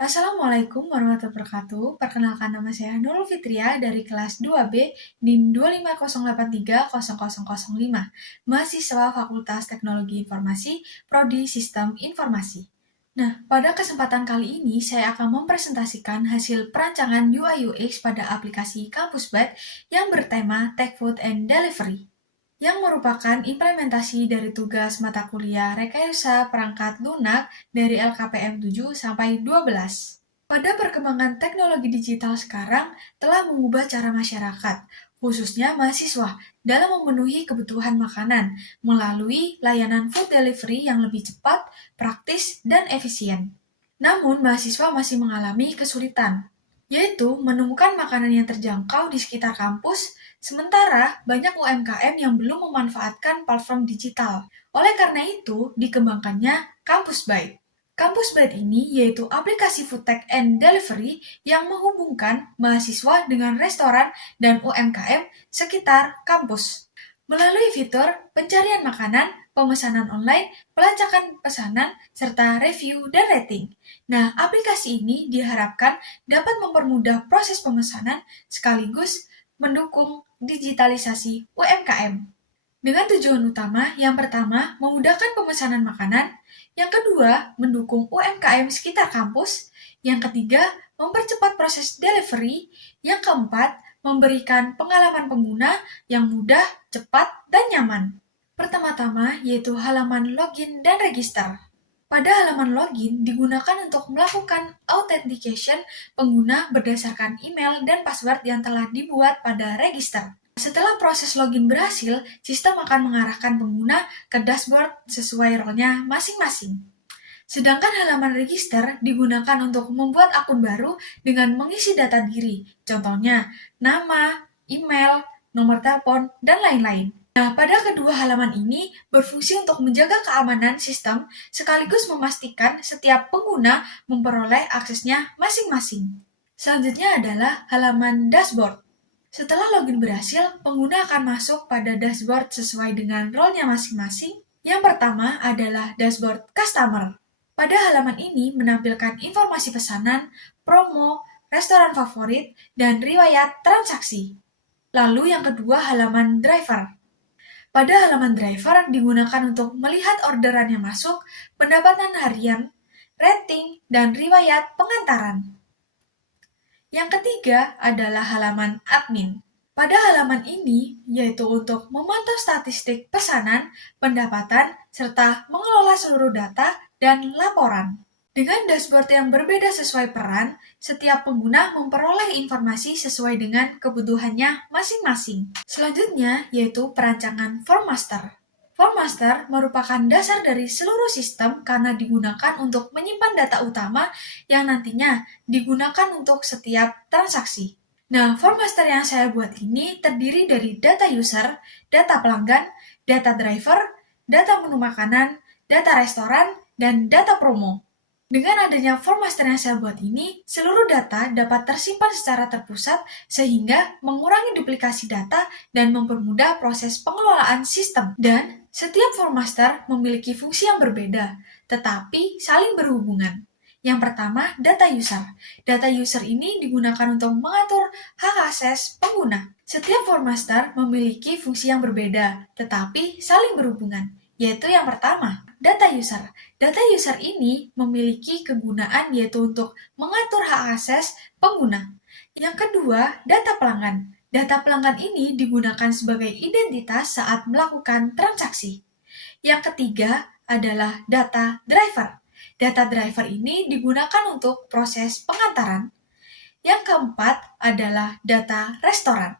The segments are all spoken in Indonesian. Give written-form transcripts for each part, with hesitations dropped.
Assalamualaikum warahmatullahi wabarakatuh. Perkenalkan nama saya Nurul Fitria dari kelas 2B NIM 250830005, mahasiswa Fakultas Teknologi Informasi, Prodi Sistem Informasi. Nah, pada kesempatan kali ini saya akan mempresentasikan hasil perancangan UI UX pada aplikasi Kampus Byte yang bertema Tech Food and Delivery, yang merupakan implementasi dari tugas mata kuliah Rekayasa Perangkat Lunak dari LKPM 7 sampai 12. Pada perkembangan teknologi digital sekarang telah mengubah cara masyarakat, khususnya mahasiswa, dalam memenuhi kebutuhan makanan melalui layanan food delivery yang lebih cepat, praktis, dan efisien. Namun, mahasiswa masih mengalami kesulitan, yaitu menemukan makanan yang terjangkau di sekitar kampus, sementara banyak UMKM yang belum memanfaatkan platform digital. Oleh karena itu, dikembangkannya Kampus Byte. Kampus Byte ini yaitu aplikasi food tech and delivery yang menghubungkan mahasiswa dengan restoran dan UMKM sekitar kampus. Melalui fitur pencarian makanan, pemesanan online, pelacakan pesanan, serta review dan rating. Nah, aplikasi ini diharapkan dapat mempermudah proses pemesanan sekaligus mendukung digitalisasi UMKM. Dengan tujuan utama, yang pertama, memudahkan pemesanan makanan, yang kedua, mendukung UMKM sekitar kampus, yang ketiga, mempercepat proses delivery, yang keempat, memberikan pengalaman pengguna yang mudah, cepat, dan nyaman. Pertama-tama, yaitu halaman login dan register. Pada halaman login digunakan untuk melakukan authentication pengguna berdasarkan email dan password yang telah dibuat pada register. Setelah proses login berhasil, sistem akan mengarahkan pengguna ke dashboard sesuai role-nya masing-masing. Sedangkan halaman register digunakan untuk membuat akun baru dengan mengisi data diri, contohnya nama, email, nomor telepon, dan lain-lain. Nah, pada kedua halaman ini berfungsi untuk menjaga keamanan sistem sekaligus memastikan setiap pengguna memperoleh aksesnya masing-masing. Selanjutnya adalah halaman dashboard. Setelah login berhasil, pengguna akan masuk pada dashboard sesuai dengan role-nya masing-masing. Yang pertama adalah dashboard customer. Pada halaman ini menampilkan informasi pesanan, promo, restoran favorit, dan riwayat transaksi. Lalu yang kedua halaman driver. Pada halaman driver digunakan untuk melihat orderan yang masuk, pendapatan harian, rating, dan riwayat pengantaran. Yang ketiga adalah halaman admin. Pada halaman ini, yaitu untuk memantau statistik pesanan, pendapatan, serta mengelola seluruh data dan laporan. Dengan dashboard yang berbeda sesuai peran, setiap pengguna memperoleh informasi sesuai dengan kebutuhannya masing-masing. Selanjutnya, yaitu perancangan form master. Form master merupakan dasar dari seluruh sistem karena digunakan untuk menyimpan data utama yang nantinya digunakan untuk setiap transaksi. Nah, form master yang saya buat ini terdiri dari data user, data pelanggan, data driver, data menu makanan, data restoran, dan data promo. Dengan adanya form master yang saya buat ini, seluruh data dapat tersimpan secara terpusat sehingga mengurangi duplikasi data dan mempermudah proses pengelolaan sistem. Dan setiap form master memiliki fungsi yang berbeda, tetapi saling berhubungan. Yang pertama, data user. Data user ini digunakan untuk mengatur hak akses pengguna. Setiap form master memiliki fungsi yang berbeda, tetapi saling berhubungan, yaitu yang pertama, data user. Data user ini memiliki kegunaan yaitu untuk mengatur hak akses pengguna. Yang kedua, data pelanggan. Data pelanggan ini digunakan sebagai identitas saat melakukan transaksi. Yang ketiga adalah data driver. Data driver ini digunakan untuk proses pengantaran. Yang keempat adalah data restoran.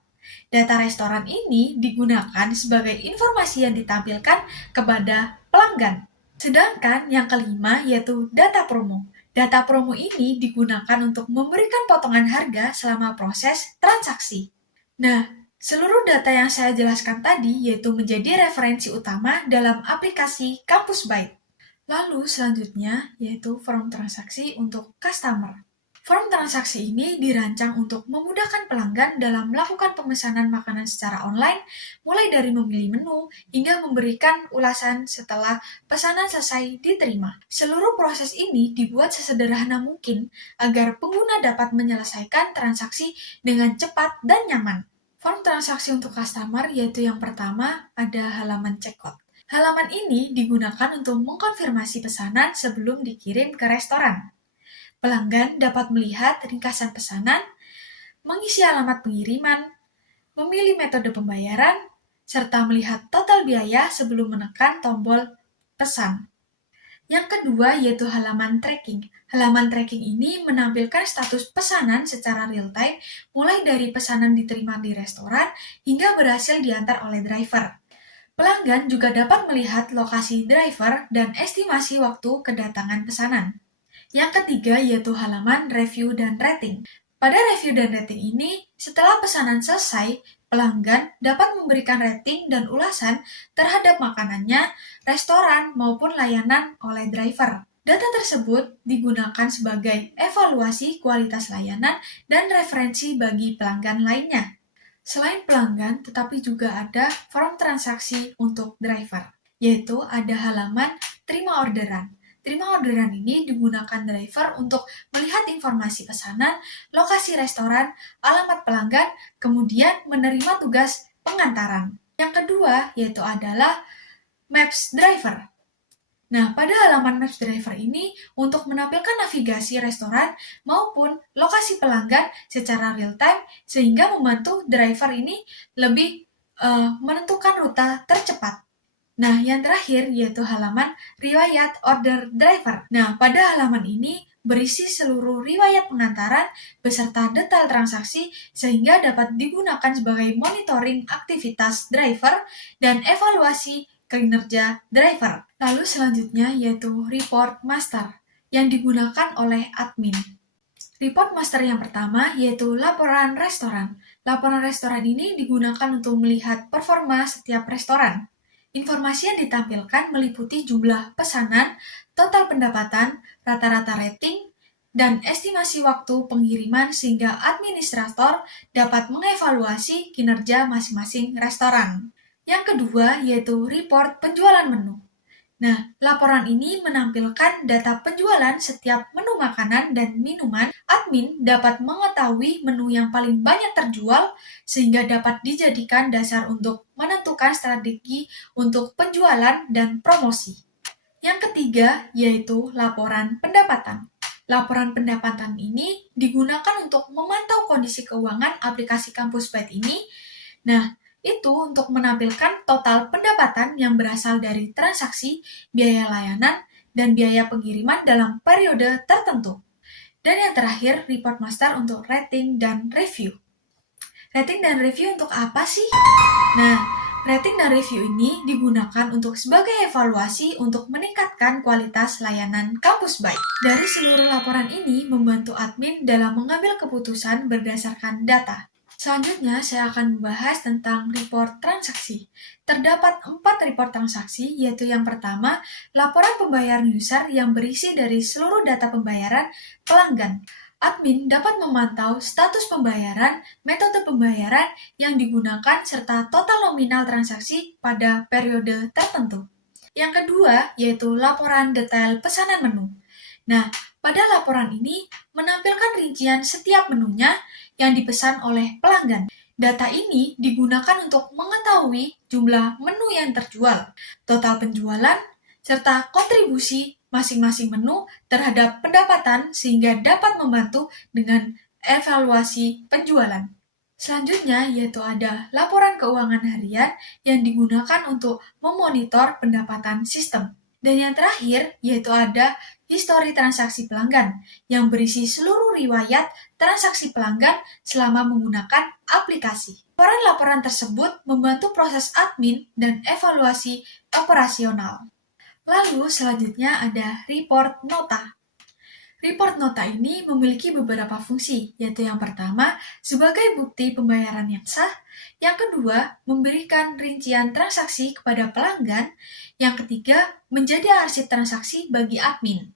Data restoran ini digunakan sebagai informasi yang ditampilkan kepada pelanggan. Sedangkan yang kelima yaitu data promo. Data promo ini digunakan untuk memberikan potongan harga selama proses transaksi. Nah, seluruh data yang saya jelaskan tadi yaitu menjadi referensi utama dalam aplikasi Kampus Byte. Lalu selanjutnya yaitu form transaksi untuk customer. Form transaksi ini dirancang untuk memudahkan pelanggan dalam melakukan pemesanan makanan secara online, mulai dari memilih menu hingga memberikan ulasan setelah pesanan selesai diterima. Seluruh proses ini dibuat sesederhana mungkin agar pengguna dapat menyelesaikan transaksi dengan cepat dan nyaman. Form transaksi untuk customer yaitu yang pertama ada halaman checkout. Halaman ini digunakan untuk mengkonfirmasi pesanan sebelum dikirim ke restoran. Pelanggan dapat melihat ringkasan pesanan, mengisi alamat pengiriman, memilih metode pembayaran, serta melihat total biaya sebelum menekan tombol pesan. Yang kedua yaitu halaman tracking. Halaman tracking ini menampilkan status pesanan secara real-time, mulai dari pesanan diterima di restoran hingga berhasil diantar oleh driver. Pelanggan juga dapat melihat lokasi driver dan estimasi waktu kedatangan pesanan. Yang ketiga yaitu halaman review dan rating. Pada review dan rating ini, setelah pesanan selesai, pelanggan dapat memberikan rating dan ulasan terhadap makanannya, restoran, maupun layanan oleh driver. Data tersebut digunakan sebagai evaluasi kualitas layanan dan referensi bagi pelanggan lainnya. Selain pelanggan, tetapi juga ada form transaksi untuk driver, yaitu ada halaman terima orderan. Terima orderan ini digunakan driver untuk melihat informasi pesanan, lokasi restoran, alamat pelanggan, kemudian menerima tugas pengantaran. Yang kedua yaitu adalah Maps Driver. Nah, pada halaman Maps Driver ini untuk menampilkan navigasi restoran maupun lokasi pelanggan secara real-time sehingga membantu driver ini lebih menentukan rute tercepat. Nah, yang terakhir yaitu halaman riwayat order driver. Nah, pada halaman ini berisi seluruh riwayat pengantaran beserta detail transaksi sehingga dapat digunakan sebagai monitoring aktivitas driver dan evaluasi kinerja driver. Lalu selanjutnya yaitu report master yang digunakan oleh admin. Report master yang pertama yaitu laporan restoran. Laporan restoran ini digunakan untuk melihat performa setiap restoran. Informasi yang ditampilkan meliputi jumlah pesanan, total pendapatan, rata-rata rating, dan estimasi waktu pengiriman sehingga administrator dapat mengevaluasi kinerja masing-masing restoran. Yang kedua yaitu report penjualan menu. Nah, laporan ini menampilkan data penjualan setiap menu makanan dan minuman. Admin dapat mengetahui menu yang paling banyak terjual sehingga dapat dijadikan dasar untuk menentukan strategi untuk penjualan dan promosi. Yang ketiga yaitu laporan pendapatan. Laporan pendapatan ini digunakan untuk memantau kondisi keuangan aplikasi Kampus Byte ini. Nah, itu untuk menampilkan total pendapatan yang berasal dari transaksi, biaya layanan, dan biaya pengiriman dalam periode tertentu. Dan yang terakhir, report master untuk rating dan review. Rating dan review untuk apa sih? Nah, rating dan review ini digunakan untuk sebagai evaluasi untuk meningkatkan kualitas layanan Kampus Byte. Dari seluruh laporan ini membantu admin dalam mengambil keputusan berdasarkan data. Selanjutnya, saya akan membahas tentang report transaksi. Terdapat 4 report transaksi, yaitu yang pertama, laporan pembayaran user yang berisi dari seluruh data pembayaran pelanggan. Admin dapat memantau status pembayaran, metode pembayaran yang digunakan, serta total nominal transaksi pada periode tertentu. Yang kedua, yaitu laporan detail pesanan menu. Nah, pada laporan ini menampilkan rincian setiap menunya yang dipesan oleh pelanggan. Data ini digunakan untuk mengetahui jumlah menu yang terjual, total penjualan, serta kontribusi masing-masing menu terhadap pendapatan sehingga dapat membantu dengan evaluasi penjualan. Selanjutnya yaitu ada laporan keuangan harian yang digunakan untuk memonitor pendapatan sistem. Dan yang terakhir yaitu ada histori transaksi pelanggan yang berisi seluruh riwayat transaksi pelanggan selama menggunakan aplikasi. Laporan-laporan tersebut membantu proses admin dan evaluasi operasional. Lalu selanjutnya ada report nota. Report nota ini memiliki beberapa fungsi, yaitu yang pertama, sebagai bukti pembayaran yang sah, yang kedua, memberikan rincian transaksi kepada pelanggan, yang ketiga, menjadi arsip transaksi bagi admin.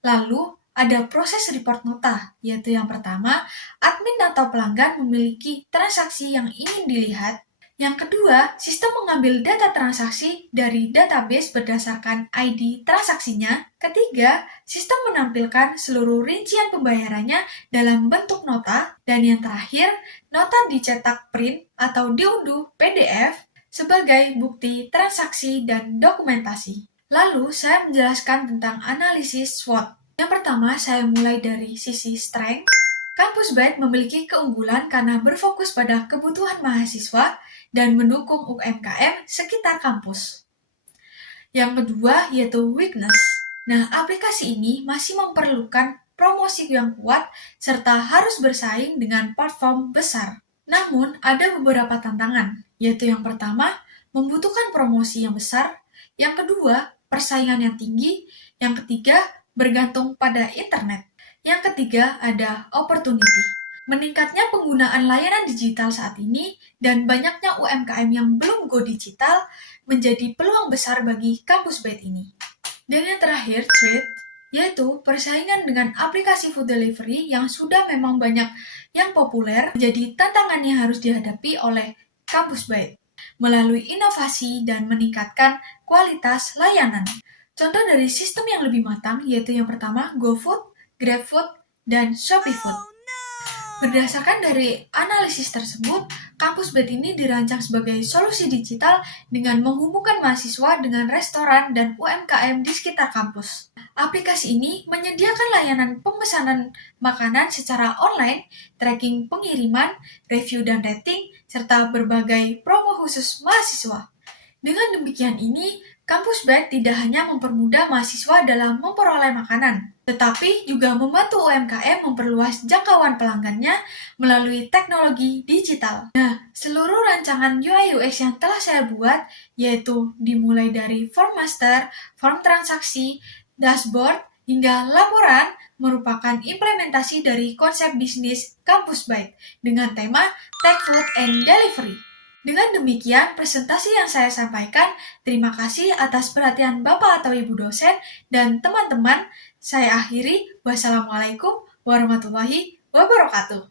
Lalu, ada proses report nota, yaitu yang pertama, admin atau pelanggan memiliki transaksi yang ingin dilihat. Yang kedua, sistem mengambil data transaksi dari database berdasarkan ID transaksinya. Ketiga, sistem menampilkan seluruh rincian pembayarannya dalam bentuk nota. Dan yang terakhir, nota dicetak print atau diunduh PDF sebagai bukti transaksi dan dokumentasi. Lalu, saya menjelaskan tentang analisis SWOT. Yang pertama, saya mulai dari sisi strength. Kampus Byte memiliki keunggulan karena berfokus pada kebutuhan mahasiswa dan mendukung UMKM sekitar kampus. Yang kedua yaitu weakness. Nah, aplikasi ini masih memerlukan promosi yang kuat serta harus bersaing dengan platform besar. Namun, ada beberapa tantangan, yaitu yang pertama, membutuhkan promosi yang besar, yang kedua, persaingan yang tinggi, yang ketiga, bergantung pada internet. Yang ketiga, ada opportunity. Meningkatnya penggunaan layanan digital saat ini dan banyaknya UMKM yang belum go digital menjadi peluang besar bagi kampus Byte ini. Dan yang terakhir, threat, yaitu persaingan dengan aplikasi food delivery yang sudah memang banyak yang populer menjadi tantangan yang harus dihadapi oleh kampus Byte melalui inovasi dan meningkatkan kualitas layanan. Contoh dari sistem yang lebih matang yaitu yang pertama GoFood, GrabFood, dan ShopeeFood. Berdasarkan dari analisis tersebut, kampus Byte ini dirancang sebagai solusi digital dengan menghubungkan mahasiswa dengan restoran dan UMKM di sekitar kampus. Aplikasi ini menyediakan layanan pemesanan makanan secara online, tracking pengiriman, review dan rating, serta berbagai promo khusus mahasiswa. Dengan demikian ini, kampus Byte tidak hanya mempermudah mahasiswa dalam memperoleh makanan, tetapi juga membantu UMKM memperluas jangkauan pelanggannya melalui teknologi digital. Nah, seluruh rancangan UI UX yang telah saya buat, yaitu dimulai dari form master, form transaksi, dashboard, hingga laporan, merupakan implementasi dari konsep bisnis kampus Byte dengan tema Tech Food and Delivery. Dengan demikian, presentasi yang saya sampaikan, terima kasih atas perhatian Bapak atau Ibu dosen dan teman-teman. Saya akhiri, wassalamualaikum warahmatullahi wabarakatuh.